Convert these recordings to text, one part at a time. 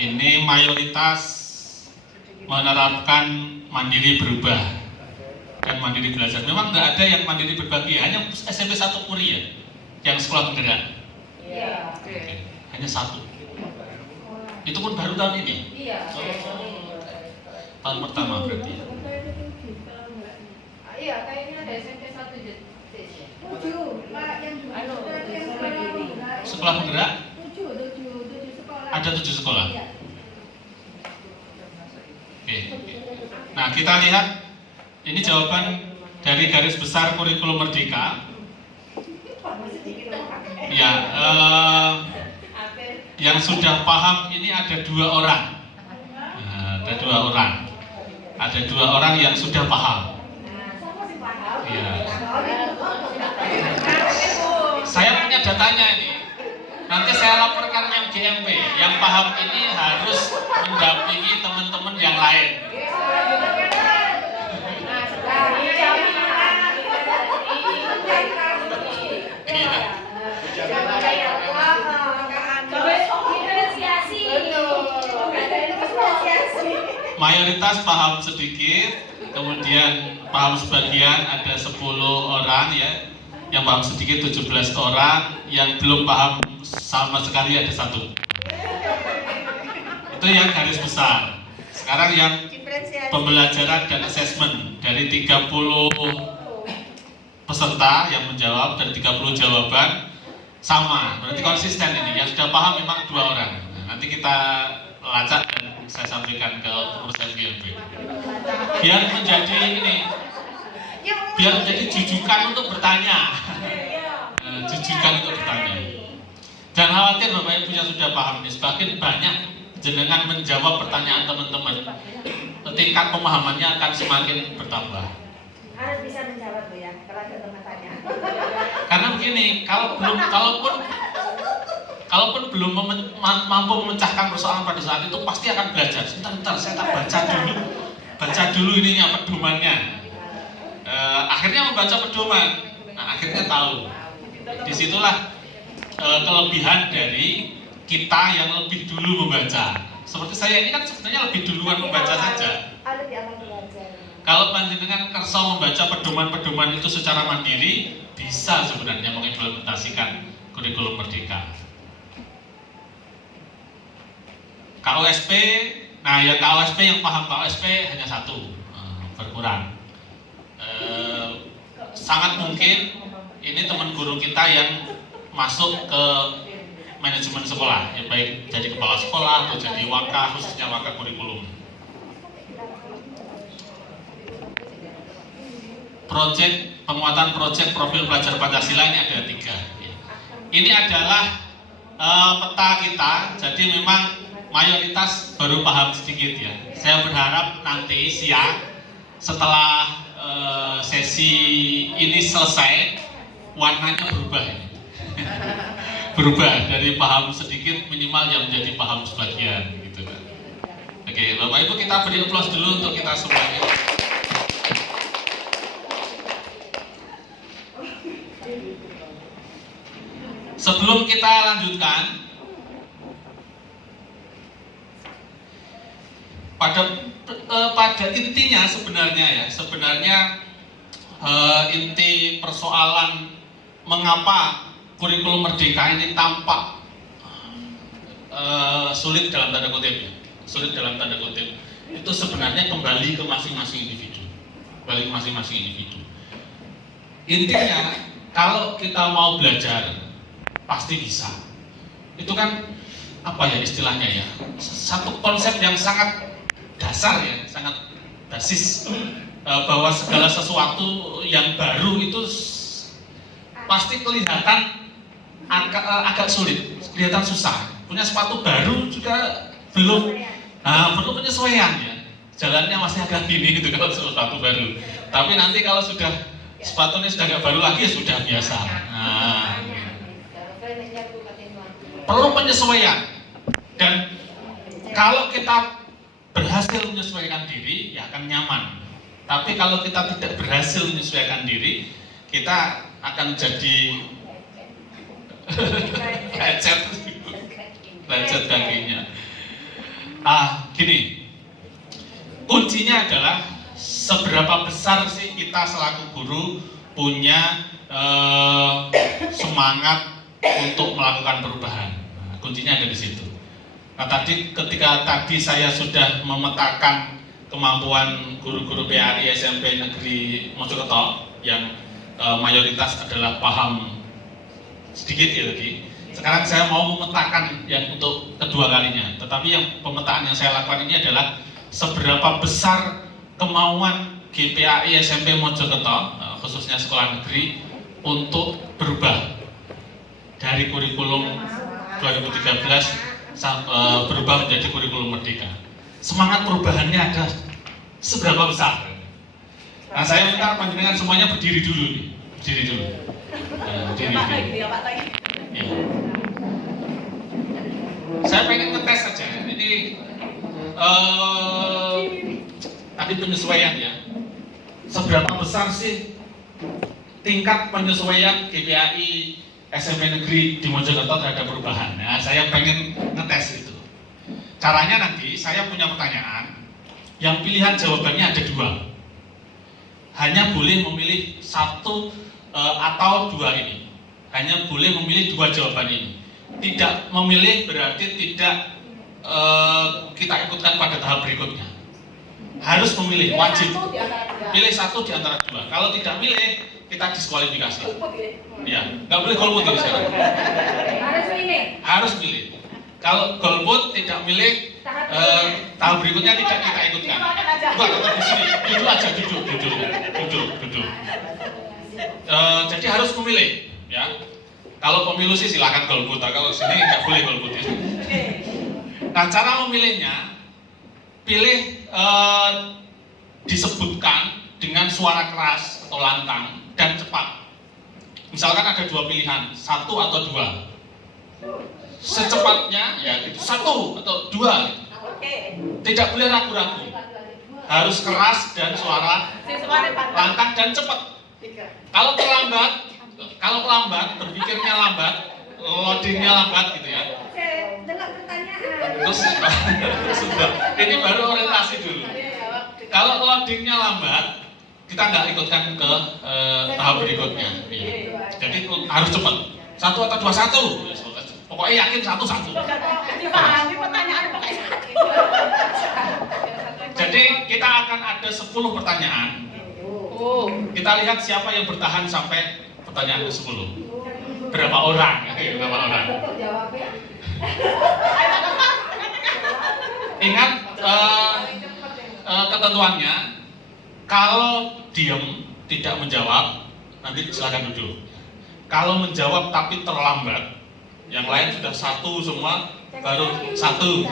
ini mayoritas menerapkan mandiri berubah dan mandiri belajar. Memang nggak ada yang mandiri berbagi, hanya SMP 1 Puri ya, yang sekolah penggerak. Iya. Oke. Hanya satu. Itu pun baru tahun ini. Iya. Tahun pertama berarti. Iya, kayaknya ada SMP 1 ya. Sekolah penggerak? 7 sekolah. Ada 7 sekolah. Oke. Nah, kita lihat ini jawaban dari garis besar kurikulum Merdeka. Ya, yang sudah paham ini ada 2 orang. Nah, ada 2 orang. Ada 2 orang yang sudah paham. Ya. Saya punya datanya ini. Nanti saya laporkan yang GMP. Yang paham ini harus mendampingi teman-teman yang lain. Iya. Mayoritas paham sedikit, kemudian paham sebagian, ada 10 orang ya. Yang paham sedikit 17 orang, yang belum paham sama sekali ada 1. Itu yang garis besar. Sekarang yang pembelajaran dan assessment dari 30 peserta yang menjawab, dari 30 jawaban sama, berarti konsisten ini. Yang sudah paham memang 2 orang. Nah, nanti kita lacak dan saya sampaikan ke perusahaan GMP. Biar menjadi ini, biar menjadi jujukan untuk bertanya. Jujukan untuk bertanya. Jangan khawatir Bapak Ibu yang sudah paham ini, semakin banyak jenengan menjawab pertanyaan teman-teman, tingkat pemahamannya akan semakin bertambah. Harus bisa menjawab Bu ya, kalau ada teman tanya. Karena begini, kalaupun belum mampu memecahkan persoalan pada saat itu, pasti akan belajar. Sebentar, saya tak baca dulu ininya pedomannya. Akhirnya membaca pedoman, nah, akhirnya tahu. Disitulah kelebihan dari kita yang lebih dulu membaca. Seperti saya ini kan sebenarnya lebih duluan membaca saja. Kalau panjenengan kersa membaca pedoman-pedoman itu secara mandiri, bisa sebenarnya mengimplementasikan kurikulum Merdeka. KOSP, nah ya KOSP yang paham KOSP hanya 1, berkurang. Sangat mungkin ini teman guru kita yang masuk ke manajemen sekolah, ya baik jadi kepala sekolah atau jadi waka, khususnya waka kurikulum. Penguatan proyek profil pelajar Pancasila ini ada 3. Ini adalah peta kita, jadi memang mayoritas baru paham sedikit ya. Saya berharap nanti siang setelah sesi ini selesai, warnanya berubah ya. Berubah dari paham sedikit minimal yang menjadi paham sebagian gitu kan. Oke, Bapak Ibu kita beri aplaus dulu untuk kita semuanya. Sebelum kita lanjutkan, pada intinya sebenarnya inti persoalan mengapa kurikulum Merdeka ini tampak sulit dalam tanda kutip, itu sebenarnya kembali ke masing-masing individu. Intinya kalau kita mau belajar pasti bisa. Itu kan apa ya istilahnya ya? Satu konsep yang sangat dasar ya, sangat basis, bahwa segala sesuatu yang baru itu pasti kelihatan agak sulit, kelihatan susah. Punya sepatu baru juga belum penyesuaian ya. Jalannya masih agak gini gitu kalau sepatu baru. Tapi nanti kalau sudah sepatunya sudah agak baru lagi ya sudah biasa. Nah, perlu penyesuaian, dan kalau kita berhasil menyesuaikan diri ya akan nyaman. Tapi kalau kita tidak berhasil menyesuaikan diri, kita akan jadi lecet kakinya. seberapa besar sih kita selaku guru punya semangat untuk melakukan perubahan. Nah, kuncinya ada di situ. Nah, ketika tadi saya sudah memetakan kemampuan guru-guru PAI SMP Negeri Mojokerto yang mayoritas adalah paham sedikit ya tadi. Sekarang saya mau memetakan yang untuk kedua kalinya. Tetapi yang pemetaan yang saya lakukan ini adalah seberapa besar kemauan GPAI SMP Mojokerto, khususnya sekolah negeri, untuk berubah dari kurikulum 2013 berubah menjadi kurikulum merdeka. Semangat perubahannya ada seberapa besar? Nah, saya minta panjenengan semuanya berdiri dulu nih. Berdiri dulu. Berdiri dulu. Ya. Saya pengen ngetes saja. Ini tadi penyesuaian ya. Seberapa besar sih tingkat penyesuaian GPAI SMP Negeri di Mojokerto terhadap perubahan? Nah, saya pengen ngetes itu. Caranya nanti saya punya pertanyaan yang pilihan jawabannya ada dua. Hanya boleh memilih satu atau dua ini. Hanya boleh memilih dua jawaban ini. Tidak memilih berarti tidak kita ikutkan pada tahap berikutnya. Harus memilih, wajib. Pilih satu di antara dua. Kalau tidak milih, kita diskualifikasi. Ya, nggak boleh golput ini sekarang. Harus milih. Harus milih. Kalau golput tidak milih, tahap berikutnya tidak kita ikutkan. Bukan, tetap di sini. Duduk aja, duduk. Jadi harus memilih, ya. Kalau pemilu sih silakan golput, kalau sini nggak boleh golput. Ya. Nah, cara memilihnya, pilih disebutkan dengan suara keras atau lantang dan cepat. Misalkan ada dua pilihan, satu atau dua. Secepatnya ya gitu, satu atau dua. Tidak boleh ragu-ragu. Harus keras dan suara lantang dan cepat. Kalau terlambat, berpikirnya lambat, loadingnya lambat gitu ya. Dengar pertanyaan. Terus ini baru orientasi dulu. Kalau loadingnya lambat, kita nggak ikutkan ke tahap berikutnya. Iya. Jadi harus cepat. Satu atau dua, satu. Pokoknya yakin satu. Jadi kita akan ada 10 pertanyaan. Kita lihat siapa yang bertahan sampai pertanyaan ke-10. Berapa orang? Berapa orang? Ingat ketentuannya, kalau diam tidak menjawab, nanti silakan duduk. Kalau menjawab tapi terlambat, yang lain sudah satu semua, baru satu,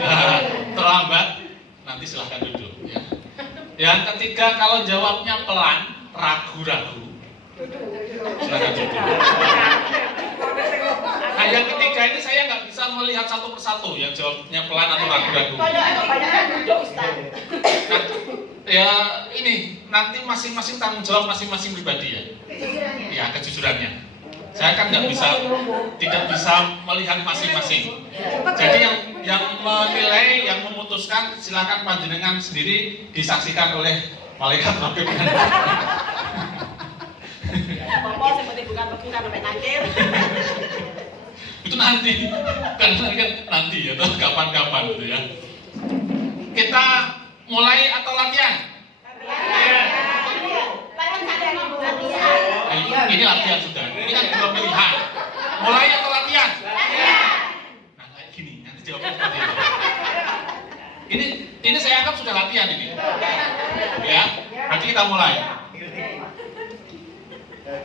terlambat, nanti silakan duduk. Ya. Yang ketiga, kalau jawabnya pelan, ragu-ragu, silakan duduk. Nah, yang ketiga ini saya nggak bisa melihat satu persatu yang jawabnya pelan atau ragu-ragu. Nah, ya ini nanti masing-masing tanggung jawab masing-masing pribadi ya. Ya, kejujurannya. Saya kan tidak bisa melihat masing-masing. Jadi yang menilai, yang memutuskan, silakan panjenengan sendiri disaksikan oleh malaikat Rabbi. Itu nanti, karena kan nanti ya, atau kapan-kapan gitu ya. Kita mulai atau latihan? Ini latihan sudah. Ini kan dua pilihan. Mulai atau latihan? Nah, kayak gini, nanti jawabnya seperti itu. Ini saya anggap sudah latihan ini. Ya, nanti kita mulai.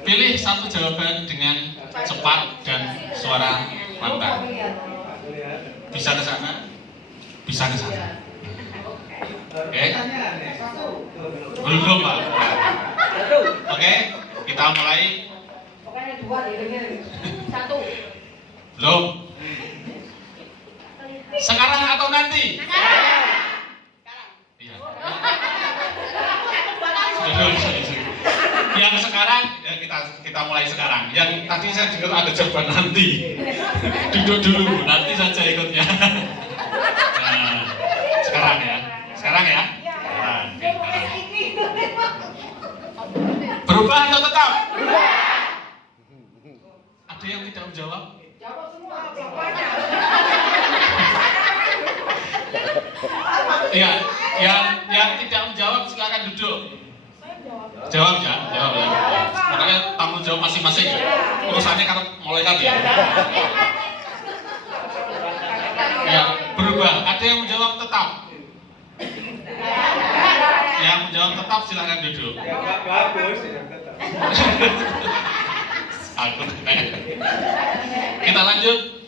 Pilih satu jawaban dengan cepat dan suara lantang. Bisa ke sana? Bisa ke sana. Oke? Belum, Pak. Oke, kita mulai. Satu. Belum. Sekarang atau nanti? Iya. Yang sekarang ya kita mulai sekarang. Yang tadi saya dengar ada jawaban nanti. Duduk dulu, nanti saja ikutnya. Nah, sekarang ya. Sekarang ya. Sekarang. menjawab? Jawab semua. Iya, yang tidak menjawab silakan duduk. Jawab ya. Makanya tanggung jawab masing-masing ya. Urusannya kan mulai tadi ya. Ya, berubah. Ada yang menjawab tetap? Yang menjawab tetap silakan duduk. Bagus. Aku. Kita lanjut.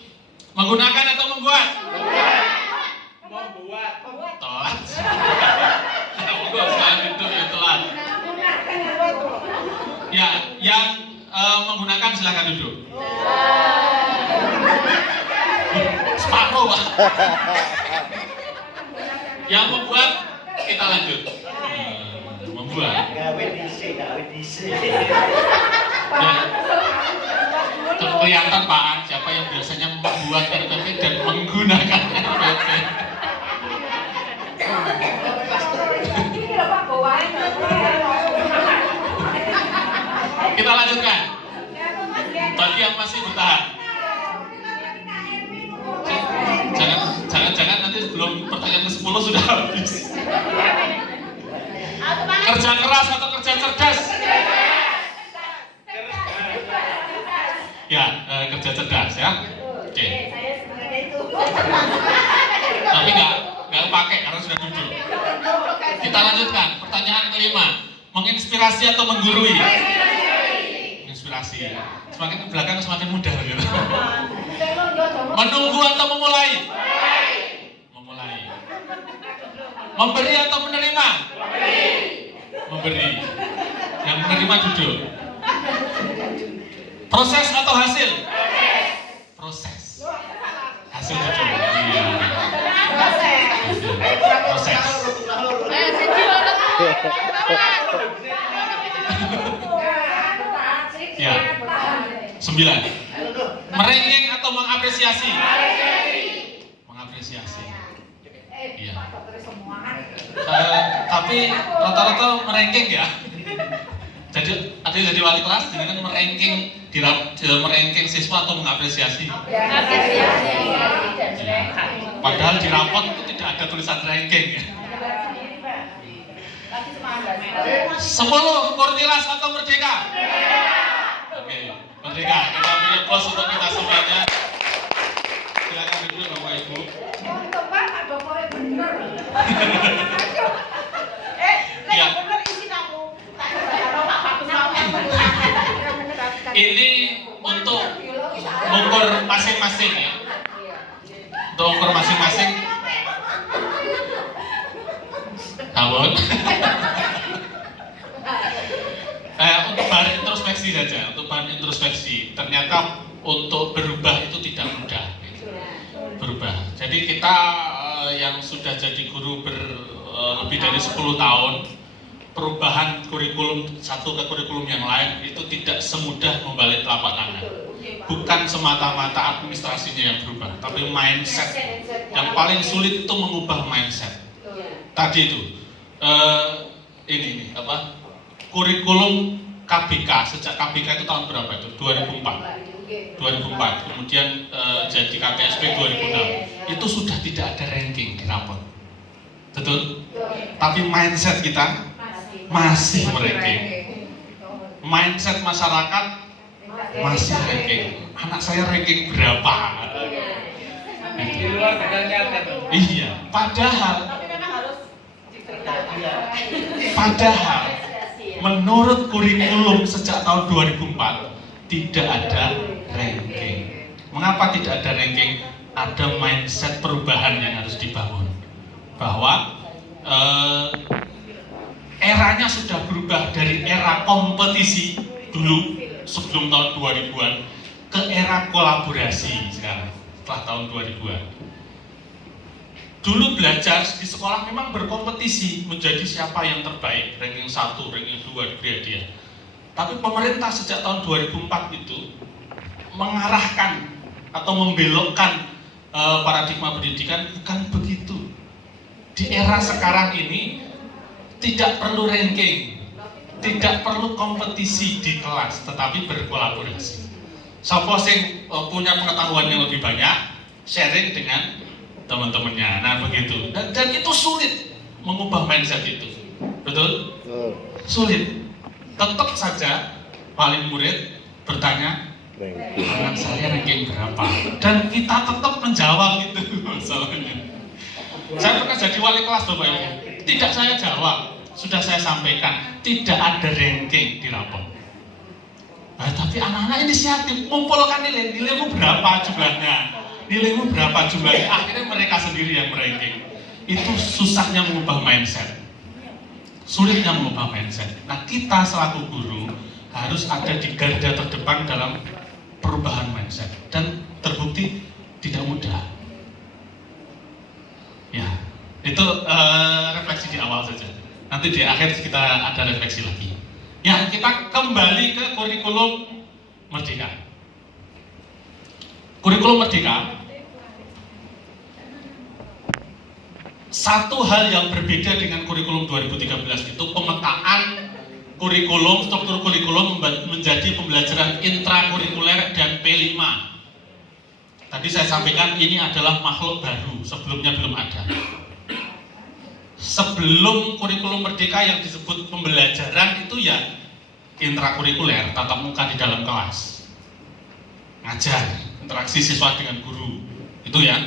Menggunakan atau membuat? Membuat. Telat. Membuat silakan duduk ya telat. Ya, yang menggunakan silakan duduk. Separuh, Pak. Yang membuat kita lanjut. Membuat. Gawe dhisik. Ya. Kelihatan Pak, siapa yang biasanya membuat RPP dan menggunakan RPP. Kita lanjutkan. Bagi yang masih bertahan. Jangan nanti sebelum pertanyaan ke-10 sudah habis. Kerja keras atau kerja cerdas? Ya, kerja cerdas ya. Oke. Tapi nggak pakai karena sudah duduk. Kita lanjutkan. Pertanyaan kelima. Menginspirasi atau menggurui? Menginspirasi. Semakin ke belakang semakin mudah gitu. Menunggu atau memulai? Memulai. Memberi atau menerima? Memberi. Yang menerima duduk. Proses atau hasil? Proses. Hasil duduk. Iya. Proses. Ya. 9. Merengking atau mengapresiasi? Mengapresiasi. Iya. Tapi rata-rata merengking ya. Jadi ada yang jadi wali kelas, jadi kan merengking, merengking siswa atau mengapresiasi. Padahal di rapot itu tidak ada tulisan ranking ya. 10. Kurtilas atau merdeka? Oke, merdeka. Kita beri aplaus untuk kita semuanya. Silakan duduk Bapak Ibu. Ya. Ini untuk ukur masing-masing ya. Untuk ukur masing-masing. Tahun. Untuk bahan introspeksi saja, untuk bahan introspeksi. Ternyata untuk berubah itu tidak mudah. Berubah. Jadi kita yang sudah jadi guru lebih dari 10 tahun, perubahan kurikulum satu ke kurikulum yang lain itu tidak semudah membalik telapak tangan. Bukan semata-mata administrasinya yang berubah, tapi mindset. Yang paling sulit itu mengubah mindset. Tadi itu, ini apa? Kurikulum KBK, sejak KBK itu tahun berapa itu? 2004. Kemudian jadi KTSP 2006. Itu sudah tidak ada ranking di rapor. Betul? Tapi mindset kita masih ranking. Mindset masyarakat masih ranking. Anak saya ranking berapa? Di luar nyata. Iya, padahal menurut kurikulum sejak tahun 2004 tidak ada ranking. Mengapa tidak ada ranking? Ada mindset perubahan yang harus dibangun. Bahwa eranya sudah berubah dari era kompetisi dulu sebelum tahun 2000-an ke era kolaborasi sekarang setelah tahun 2000-an. Dulu belajar di sekolah memang berkompetisi menjadi siapa yang terbaik, ranking 1, ranking 2 diberi hadiah. Tapi pemerintah sejak tahun 2004 itu mengarahkan atau membelokkan paradigma pendidikan bukan begitu. Di era sekarang ini tidak perlu ranking, tidak perlu kompetisi di kelas, tetapi berkolaborasi. Sapa sing punya pengetahuan yang lebih banyak, sharing dengan teman-temannya. Nah begitu. Dan itu sulit mengubah mindset itu. Betul? Sulit. Tetap saja paling murid bertanya, anak saya ranking berapa? Dan kita tetap menjawab itu masalahnya. Saya pernah jadi wali kelas Bapak Ibu. Tidak saya jawab, sudah saya sampaikan, tidak ada ranking di rapor. Nah, tapi anak-anak inisiatif mengumpulkan nilaimu berapa jumlahnya, akhirnya mereka sendiri yang meranking. Itu susahnya mengubah mindset, sulitnya mengubah mindset. Nah kita selaku guru harus ada di garda terdepan dalam perubahan mindset, dan terbukti tidak mudah. Ya, itu refleksi di awal saja. Nanti di akhir kita ada refleksi lagi. Ya, kita kembali ke kurikulum Merdeka. Kurikulum Merdeka, satu hal yang berbeda dengan kurikulum 2013 itu pemetaan kurikulum, struktur kurikulum menjadi pembelajaran intrakurikuler dan P5. Tadi saya sampaikan ini adalah makhluk baru, sebelumnya belum ada. Sebelum kurikulum Merdeka yang disebut pembelajaran itu ya intrakurikuler, tatap muka di dalam kelas, ngajar, interaksi siswa dengan guru, itu ya.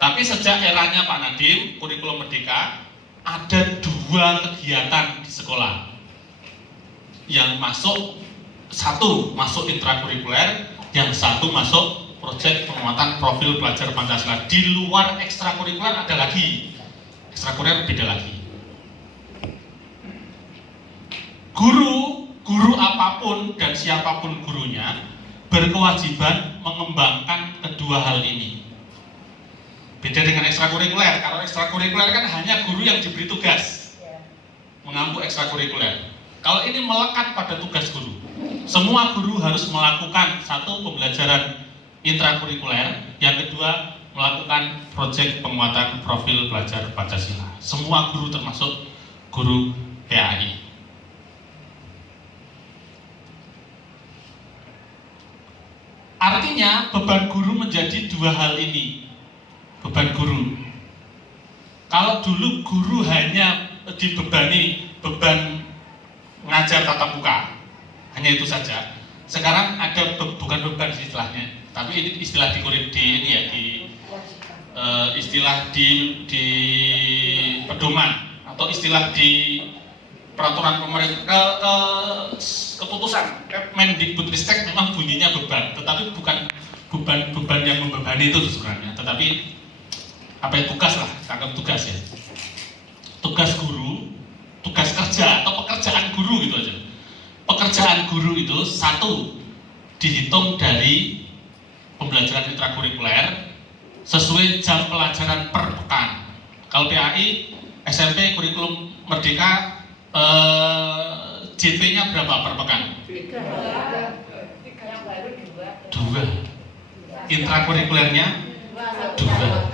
Tapi sejak eranya Pak Nadiem, kurikulum Merdeka, ada 2 kegiatan di sekolah yang masuk, satu masuk intrakurikuler, yang satu masuk proyek penguatan profil pelajar Pancasila. Di luar ekstrakurikuler ada lagi, ekstrakurikuler beda lagi. Guru apapun dan siapapun gurunya berkewajiban mengembangkan kedua hal ini. Beda dengan ekstrakurikuler. Kalau ekstrakurikuler kan hanya guru yang diberi tugas mengampu ekstrakurikuler. Kalau ini melekat pada tugas guru. Semua guru harus melakukan satu pembelajaran intrakurikuler, yang kedua melakukan proyek penguatan profil pelajar Pancasila. Semua guru termasuk guru PAI. Artinya beban guru menjadi 2 hal ini. Beban guru. Kalau dulu guru hanya dibebani beban ngajar tatap muka, hanya itu saja. Sekarang ada bukan beban istilahnya, tapi ini istilah istilah di pedoman atau istilah di peraturan pemerintah, keputusan Mendikbudristek memang bunyinya beban, tetapi bukan beban yang membebani itu sebenarnya, tetapi apa ya, tugas lah, anggap tugas ya. Tugas guru, tugas kerja atau pekerjaan guru gitu aja. Pekerjaan guru itu satu, dihitung dari pembelajaran intrakurikuler sesuai jam pelajaran per pekan. Kalau PAI, SMP, kurikulum Merdeka, JP-nya berapa per pekan? 2. Intrakurikulernya 2.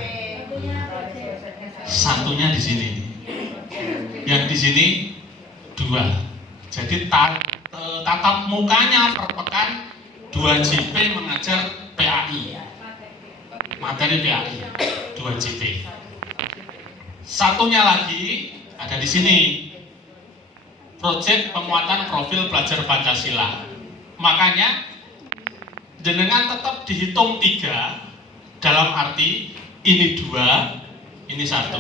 Satunya di sini. Yang di sini 2. Jadi tatap mukanya per pekan 2 JP mengajar PAI. Materi PAI 2 JP. Satunya lagi ada di sini. Proyek penguatan profil pelajar Pancasila. Makanya jenengan tetap dihitung 3 dalam arti ini 2, ini 1.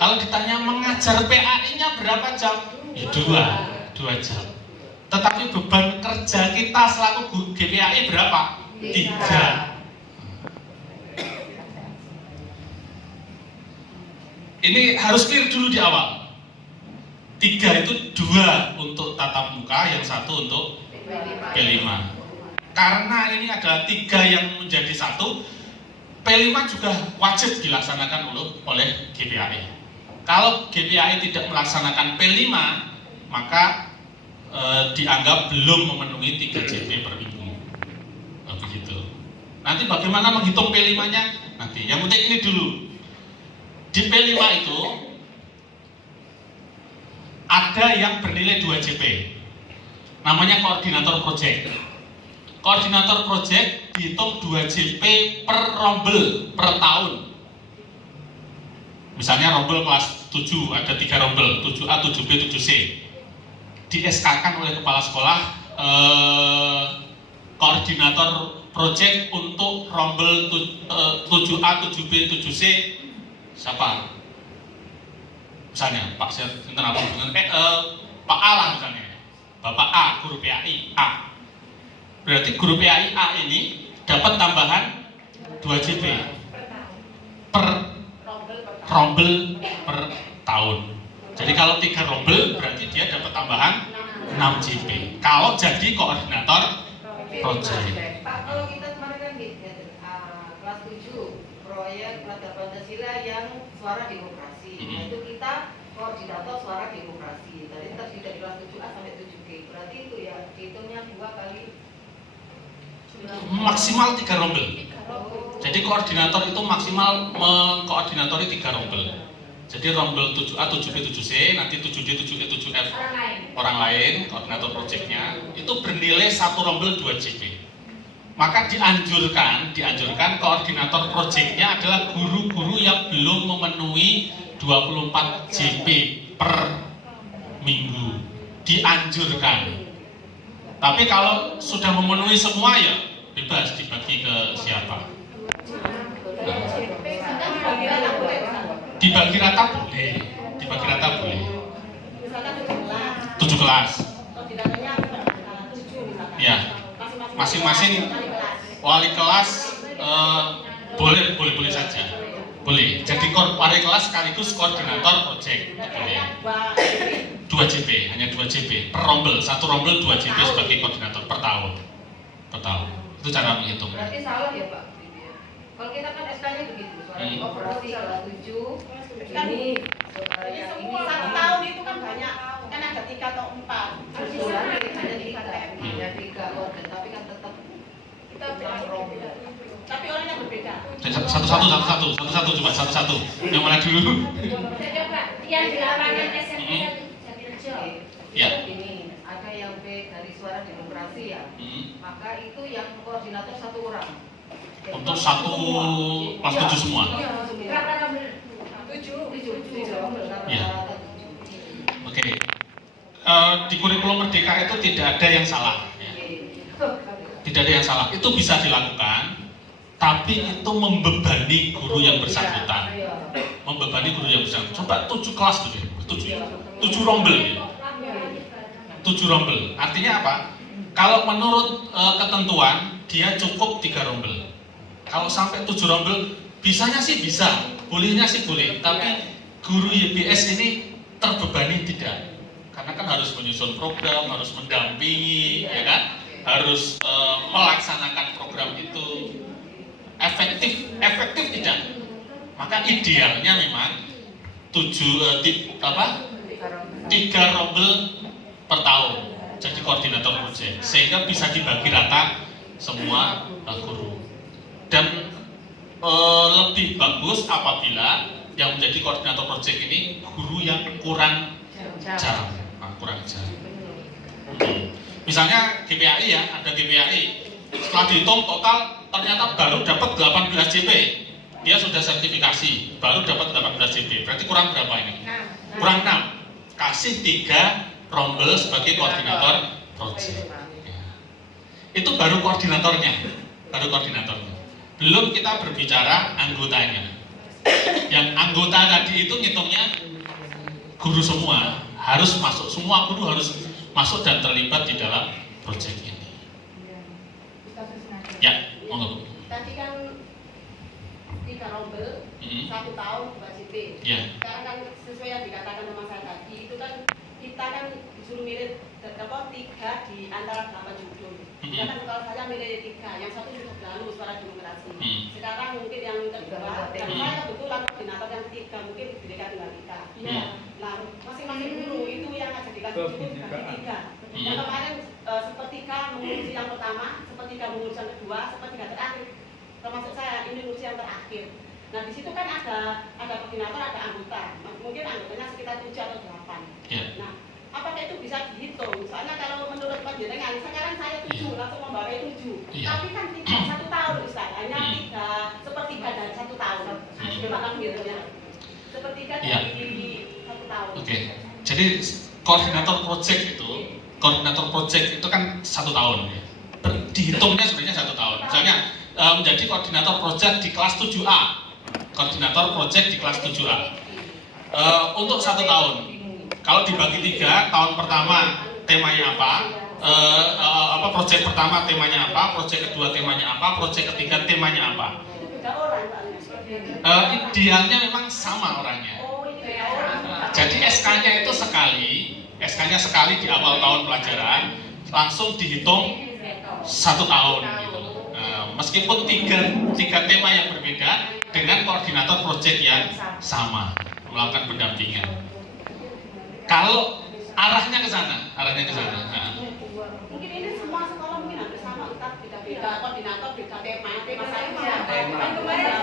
Kalau ditanya mengajar PAI-nya berapa jam? Ya 2 jam. Tetapi beban kerja kita selaku GPAI berapa? 3. Ini harus clear dulu di awal. 3 itu 2 untuk tatap muka, yang 1 untuk P5. Karena ini adalah 3 yang menjadi 1, P5 juga wajib dilaksanakan oleh GPAI. Kalau GPAI tidak melaksanakan P5, maka dianggap belum memenuhi 3 JP per minggu. Begitu. Nanti bagaimana menghitung P5-nya? Nanti. Yang penting ini dulu. Di P5 itu ada yang bernilai 2 JP, namanya koordinator proyek. koordinator project dihitung 2 JP per rombel per tahun. Misalnya rombel kelas 7 ada 3 rombel, 7A, 7B, 7C. Di SK-kan oleh kepala sekolah koordinator project untuk rombel 7A, 7B, 7C siapa? Misalnya Pak Pak A lah misalnya, Bapak A, guru PAI A. Berarti guru PAI A ini dapat tambahan 2 JP per rombel per tahun. Jadi kalau 3 rombel berarti dia dapat tambahan 6 JP. Kalau jadi koordinator project. Pak, kalau kita kemarin kan kelas 7 proyek Pelatihan Pancasila yang suara demokrasi. Nah, itu kita koordinator suara demokrasi. Tadi terdiri dari kelas 7A sampai 7G. Berarti itu ya dihitungnya 2 kali Maksimal 3 rombel. Jadi koordinator itu maksimal mengkoordinatori 3 rombel. Jadi rombel 7A, 7B, 7C, nanti 7D, 7E, 7F orang lain, koordinator projectnya itu bernilai 1 rombel 2 JP. Maka dianjurkan koordinator projectnya adalah guru-guru yang belum memenuhi 24 JP per minggu. Dianjurkan. Tapi kalau sudah memenuhi semua ya bebas dibagi ke siapa. Dibagi rata boleh, dibagi rata boleh. 7 kelas. Ya, masing-masing wali kelas boleh saja. Boleh. Jadi wali kelas sekaligus koordinator project boleh. 2 JP, hanya 2 JP per rombel, 1 rombel 2 JP sebagai koordinator per tahun. Per tahun. Itu cara menghitung. Berarti salah ya Pak? Kalau kita kan SK-nya begitu, soalnya operasi kelas 7 ini yang ini 1 tahun itu kan banyak, kan ada 3 atau 4. sebulan ada 3 organ, tapi kan tetap Kita beda. Tapi orangnya berbeda. Satu-satu coba satu-satu. Yang mana dulu? Saya coba yang di lapangan SMP Jatirejo. Ya. Ini ada yang B dari suara demokrasi ya. Maka itu yang koordinator 1 orang. Untuk satu kelas 7 semua. Iya, Berapa rombel? 7 Ya. Oke. Di kurikulum Merdeka itu tidak ada yang salah. Ya. Tidak ada yang salah. Itu bisa dilakukan, tapi itu membebani guru yang bersangkutan. Membebani guru yang bersangkutan. Coba 7 kelas tuh, 7 rombel. 7 rombel. Artinya apa? Kalau menurut ketentuan dia cukup 3 rombel. Kalau sampai 7 rombel, bisanya sih bisa, bolehnya sih boleh. Tapi guru YBS ini terbebani tidak. Karena kan harus menyusun program, harus mendampingi, ya kan? Harus melaksanakan program itu. Efektif tidak. Maka idealnya memang 3 rombel per tahun jadi koordinator project, sehingga bisa dibagi rata semua guru. Dan lebih bagus apabila yang menjadi koordinator project ini guru yang kurang jarang. Misalnya GPAI ya, ada GPAI. Setelah dihitung total ternyata baru dapat 18 JP. Dia sudah sertifikasi, baru dapat 18 JP. Berarti kurang berapa ini? Kurang 6. Kasih 3 rombel sebagai koordinator project. Ya. Itu baru koordinatornya. Belum kita berbicara anggotanya. Yang anggota tadi itu ngitungnya guru semua, harus masuk, semua guru harus masuk dan terlibat di dalam project ini. Ya, monggo. Tadi kan 3 rombel, 1 tahun 2 JP. Ya. Sekarang kan sesuai yang dikatakan sama saya tadi, itu kan kita kan disuruh milih 3 di antara 8 judul. Sedangkan kalau saya milih 3, yang satu sudah lalu suara demokrasi. Sekarang mungkin yang kedua, dan saya kebetulan koordinator yang 3, mungkin Bhinneka Tunggal Ika. Nah, masing-masing guru itu yang ada di kelas itu dibagi 3. Yang kemarin sepertiga mengurusi yang pertama, sepertiga mengurusi yang kedua, sepertiga terakhir. Termasuk saya ini ngurusi yang terakhir. Nah, di situ kan ada koordinator, ada anggota. Mungkin anggotanya sekitar 7 atau 8. Ya. Nah, apakah itu bisa dihitung? Soalnya kalau menurut panjenengan, sekarang saya 7, langsung membawa 7. Iya. Tapi kan tidak 1 tahun Ustaz, hanya 3/4 dari 1 tahun. Coba kan ngitungnya. Sepertiga Iya. dari 1 tahun. Oke. Jadi koordinator project itu kan 1 tahun ya. Dihitungnya sebenarnya 1 tahun. Misalnya menjadi koordinator project di kelas 7A. Koordinator project di kelas 7A. Untuk 1 tahun. Kalau dibagi 3, tahun pertama temanya apa? Project pertama temanya apa? Project kedua temanya apa? Project ketiga temanya apa? Itu beda orang soalnya. Idealnya memang sama orangnya. Oh, ini beda orang. Jadi SK-nya itu sekali di awal tahun pelajaran langsung dihitung 1 tahun gitu. Meskipun tiga tema yang berbeda dengan koordinator project yang sama melakukan pendampingan. Kalau arahnya ke sana. Mungkin ini semua sekolah mungkin hampir sama, Ustaz, beda-beda koordinator, beda tema saya sama. Kan kemarin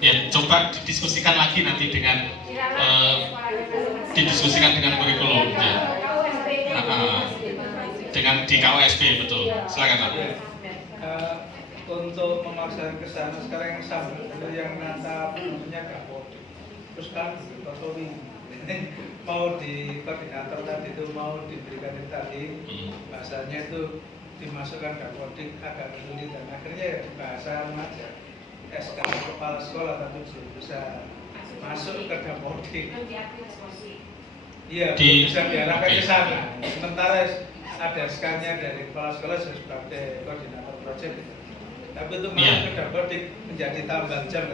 Ya, coba didiskusikan lagi nanti dengan kurikulum ya. Dengan di KWSB betul. Silakan Pak. Untuk memaksa ke sana sekarang yang sama, yang nata namanya kapok, terus kan Totowi mau di koordinator tadi itu mau diberikan yang tadi bahasanya itu dimasukkan dapodik agak sulit dan akhirnya ya bahasa aja SK kepala sekolah tapi belum bisa masuk ke dapodik. Iya, bisa diarahkan ke sana. Sementara ada SK-nya dari kepala sekolah sebagai koordinator proyek. Tapi itu masuk ke dapodik menjadi tambah jam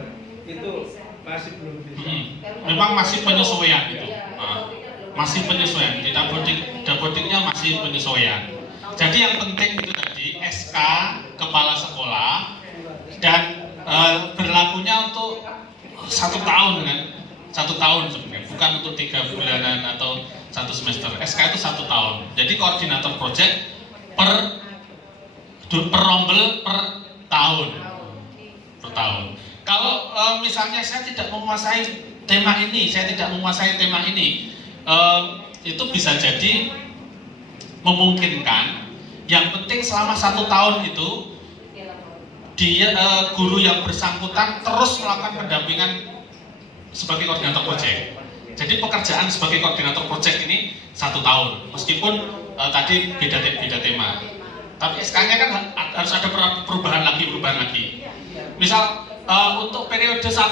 itu masih belum bisa. Memang masih penyesuaian gitu. Masih penyesuaian. Di dapodiknya masih penyesuaian. Jadi yang penting itu tadi SK kepala sekolah dan berlakunya untuk 1 tahun kan. 1 tahun sebenarnya, bukan untuk 3 bulanan atau 1 semester. SK itu 1 tahun. Jadi koordinator project per rombel per tahun. Kalau misalnya saya tidak menguasai tema ini, itu bisa jadi memungkinkan. Yang penting selama 1 tahun itu dia guru yang bersangkutan terus melakukan pendampingan sebagai koordinator project. Jadi pekerjaan sebagai koordinator project ini 1 tahun, meskipun tadi beda tema. Tapi SK-nya kan harus ada perubahan lagi. Misal untuk periode 1